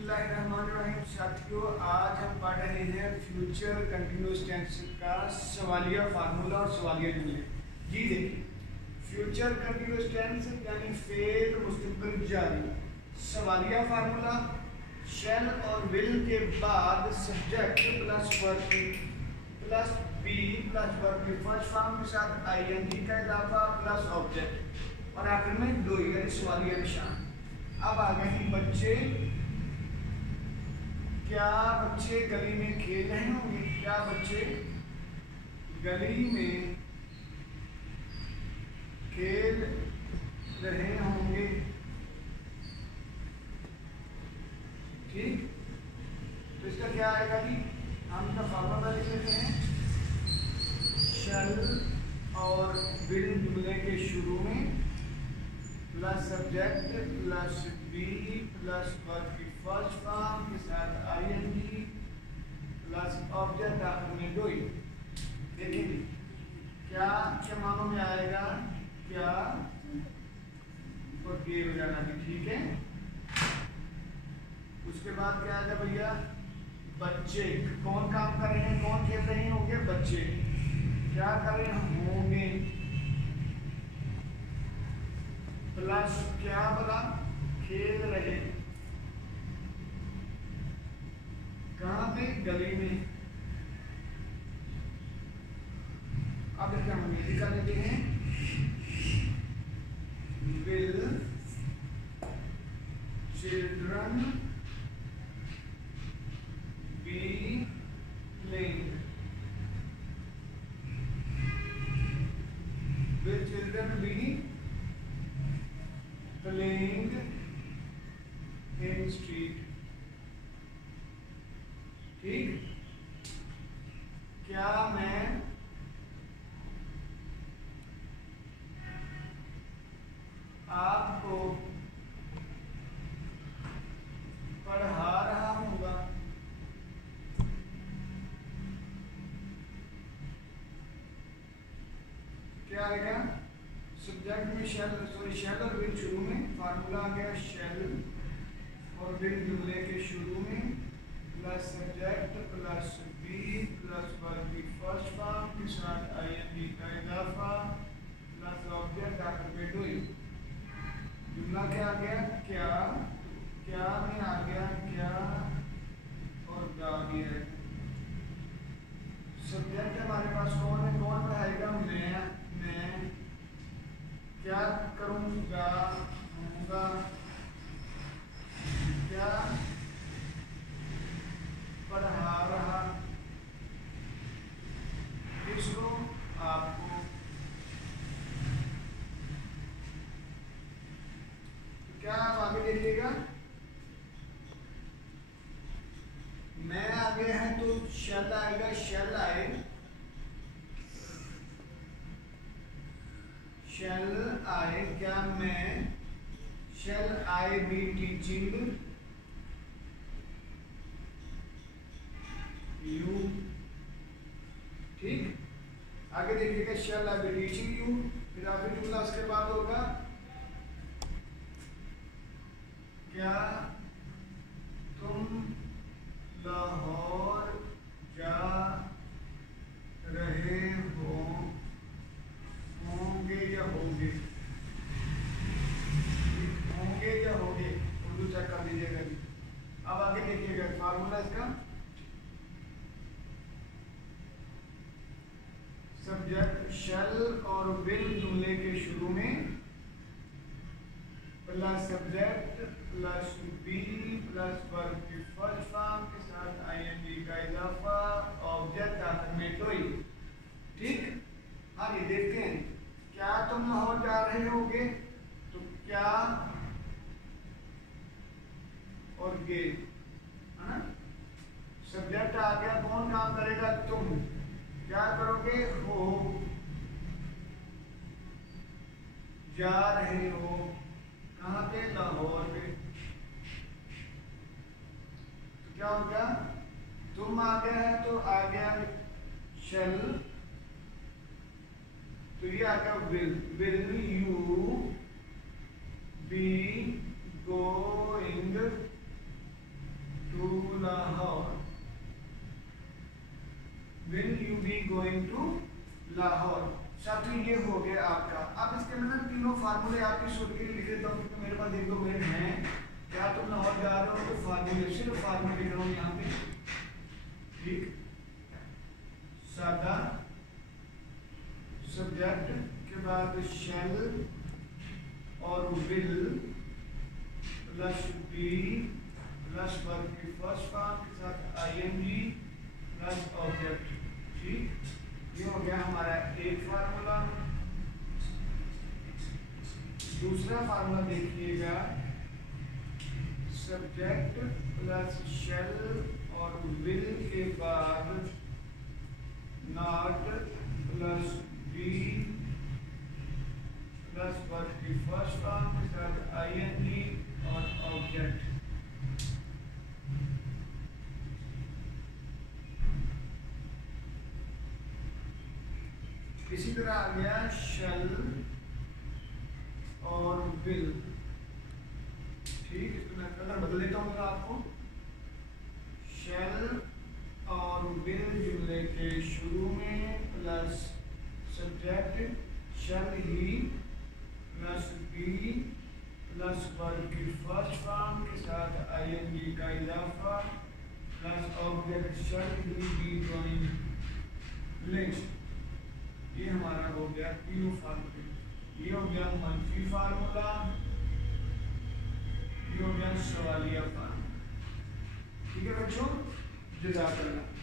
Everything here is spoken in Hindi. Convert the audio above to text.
बिस्मिल्लाहिर्रहमानिर्रहीम। साथियों, आज हम पढ़ रहे हैं फ्यूचर कंटिन्यूअस टेंस का सवालिया फार्मूला और सवालिया जुमले। जी देखिए, फ्यूचर कंटिन्यूअस टेंस यानी फेल मुस्तकबिल जारी, सवालिया फार्मूला शैल और विल के बाद subject plus verb plus be plus verb की फर्स्ट फॉर्म के साथ आईएनजी का इजाफा प्लस ऑब्जेक्ट और आखिर में दो यानी सवालिया निशान। अब आ गए कि बच्चे, क्या बच्चे गली में खेल रहे होंगे? क्या बच्चे गली में खेल रहे होंगे? ठीक, तो इसका क्या आएगा जी? हम इसका फॉर्मूला लिख लेते हैं। शैल और विल जुमले के शुरू में plus subject plus be plus verb की फर्स्ट फॉर्म के साथ आईएनजी प्लस ऑब्जेक्ट आखिर में डूइंग। देखिए क्या के मानों में आएगा, क्या और ये हो जाना भी ठीक है। उसके बाद क्या आएगा भैया? बच्चे कौन काम कर रहे हैं, कौन खेल रहे होंगे? बच्चे क्या कर रहे होंगे प्लस क्या बोला? खेल रहे। कहाँ पे? गली में। अब क्या हम ये लिखा लेते हैं, will children be playing, will children be playing in street. ठीक, क्या मैं आपको पढ़ा रहा हूँगा? क्या आएगा? सब्जेक्ट में शैल और विल शुरू में, फार्मूला आ गया शैल और विल जुमले के शुरू में plus subject plus be plus verb की फर्स्ट फॉर्म के साथ आईएनजी का इजाफा प्लस ऑब्जेक्ट आखिर में डूइंग। जुमला क्या आ गया? क्या, क्या में आ गया क्या और गा गया। सब्जेक्ट हमारे पास कौन है, कौन पढ़ाएगा? मैं क्या करूँगा, होगा, क्या पढ़ा रहा, किसको? आपको। तो क्या आप आगे देखिएगा, मैं आगे है तो शैल आएगा, शैल आए, शैल आए क्या? मैं शैल आई बी टीचिंग यू। ठीक, आगे देखिएगा शैल आई बी टीचिंग यू, फिर आगे जुमला उसके बाद होगा क्या तुम लाहौर जा रहे हो, होंगे या होंगे? होंगे या होंगे, उर्दू चेक कर लीजिएगा जी। अब आगे देखिएगा फार्मूला इसका, सब्जेक्ट शैल और विल जुमले के शुरू में plus subject plus be plus verb की फर्स्ट फॉर्म के साथ आईएनजी का इजाफा ऑब्जेक्ट आखिर में डूइंग। ठीक, आगे देखते हैं, क्या तुम लाहौर जा रहे होगे? तो क्या और गे, है ना? सब्जेक्ट आ गया, कौन काम करेगा? तुम क्या करोगे? हो जा रहे हो, कहाँ पे? लाहौर पे। तो क्या हो गया? तुम आ गया है तो आ गया शैल, तो ये आ गया will you be going going to Lahore. साथी ये हो गया आपका। अब इसके अंदर तीनों फार्मूले आपकी सोच के लिए लिख देता हूँ, क्योंकि मेरे पास एक दो मेरे हैं। क्या तुम लाहौर जा रहे हो तो फार्मूले, सिर्फ फार्मूले लिख रहा हूँ यहाँ पे, ठीक। सादा सब्जेक्ट के बाद शैल और will plus be plus verb की फर्स्ट फॉर्म के साथ आईएनजी प्लस ऑब्जेक्ट, ठीक। ये हो गया हमारा एक फार्मूला। दूसरा फार्मूला देखिएगा, सब्जेक्ट प्लस शेल और विल के बाद not plus be plus verb की फर्स्ट फॉर्म के साथ आईएनजी और ऑब्जेक्ट। इसी तरह आ गया शेल और विल, ठीक। इसको मैं कलर बदल देता हूँ आपको। शेल और विल जुमले के शुरू में plus subject shell he plus be plus verb की फर्स्ट फॉर्म के साथ आईएनजी का इजाफा प्लस ऑब्जेक्ट शेल ही बी ड्राइंग लिंक। ये हमारा हो गया तीनों फार्मूले। ये हो गया मनफी फार्मूला, ये हो गया सवालिया फार्मूला, ठीक है बच्चों। जज़ाकल्लाह।